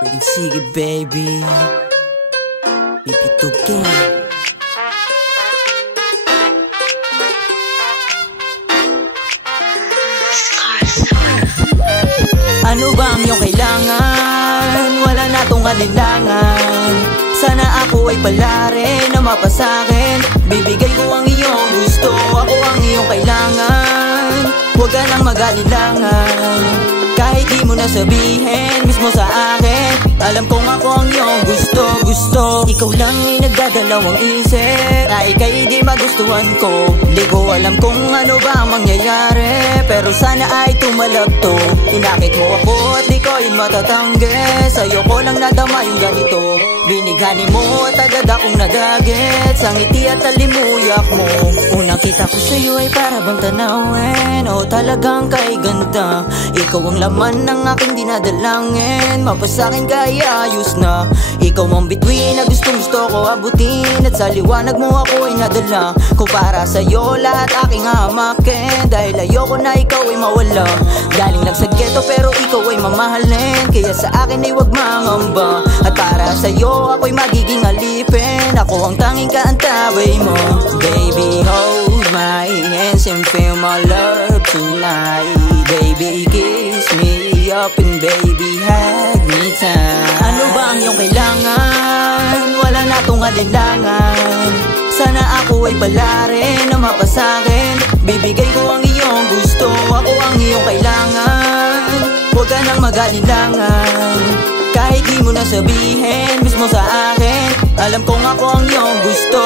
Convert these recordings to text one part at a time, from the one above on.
Freaking sige baby, ipitugin. Ano ba ang iyong kailangan? Wala na tong kalilangan. Sana ako ay palare na mapasakin. Bibigay ko ang iyong gusto, ako ang iyong kailangan. Huwag ka nang mag-alilangan. Kahit di mo na sabihin mismo sa akin, alam kong ako ang iyong gusto. Ikaw lang ay nagdadalawang isip, na ika'y di magustuhan ko. Di ko alam kung ano ba ang mangyayari, pero sana ay tumalab to. Inakit mo ako at di ko yun matatanggi. Sa'yo ko lang nadama yung ganito. Binigani mo at agad akong nadagit sa ngiti at talimuyak mo. Unang kita ko sa'yo ay para bang tanawin, oh talagang kay ganda. Ikaw ang laman ng aking dinadalangin, mapasakin ka ay ayos na. Ikaw ang bituin na gusto ko abutin, at sa liwanag mo ako ay nadala ko. Para sa'yo lahat aking hamakin, dahil ayoko na ikaw ay mawala. Galing lang sa ghetto pero ikaw ay mamahalin, kaya sa akin ay wag mangamba. At para sa'yo ako'y magiging alipin, ako ang tanging kaantabay mo. Baby, hold my hands and feel my love tonight. Baby, kiss me up and baby, hug me tight. Ano ba ang iyong kailangan? Wala na tong alilangan. Sana ako ay palare na mapasakin. Bibigay ko ang iyong gusto, ako ang iyong kailangan. Huwag ka nang mag-alilangan. Kahit di mo na sabihin mismo sa akin, alam kong ako ang iyong gusto.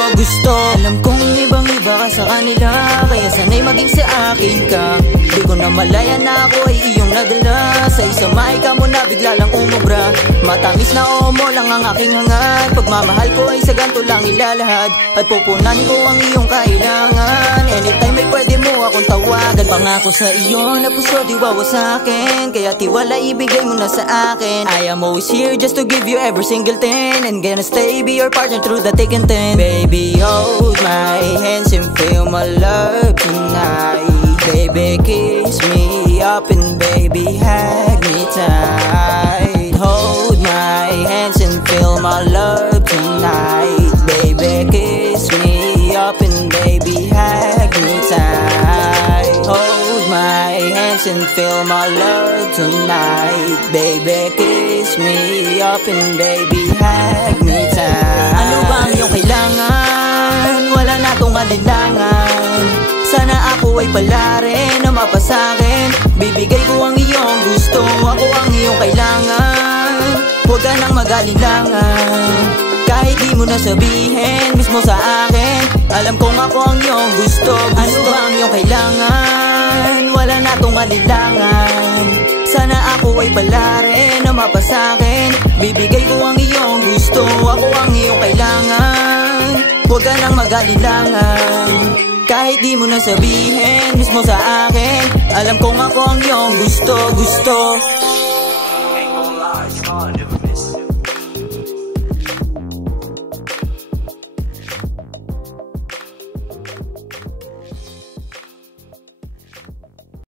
Alam kong ibang-iba ka sa kanila, kaya sana'y maging sa akin ka. Di ko na malaya na ako ay iyong nadala. Sa isang maika mo na bigla lang umubra. Matamis na omo lang ang aking hangad. Pagmamahal ko ay sa ganito lang ilalahad, at pupunan ko ang iyong kailangan. Anytime ay pwede mo akong tawagan. Pangako sa iyo na puso di wawasakin, kaya tiwala ibigay mo na sa akin. I am always here just to give you every single thing, and gonna stay be your partner through the thick and thin. Baby, hold my hands and feel my love tonight. Baby, kiss me up and baby, hug me tight. Hold my hands and feel my love tonight. Baby, kiss me up and baby, hug me tight. Hold my hands and feel my love tonight. Baby, kiss me up and baby, hug me tight. Ano ba ang iyong kailangan? Wala na tong alilangan. Sana ako ay palare na mapasakin. Bibigay ko ang iyong gusto, ako ang iyong kailangan. Huwag ka nang mag-alilangan. Kahit di mo na sabihin mismo sa akin, alam kong ako ang iyong gusto. Ano ba ang iyong kailangan? Wala na tong alilangan. Sana ako ay palare na mapasakin. Bibigay ko ang iyong gusto, ako ang iyong kailangan. Huwag ka nang mag-alilangan. Kahit di mo na sabihin mismo sa akin, alam kong ako ang iyong gusto.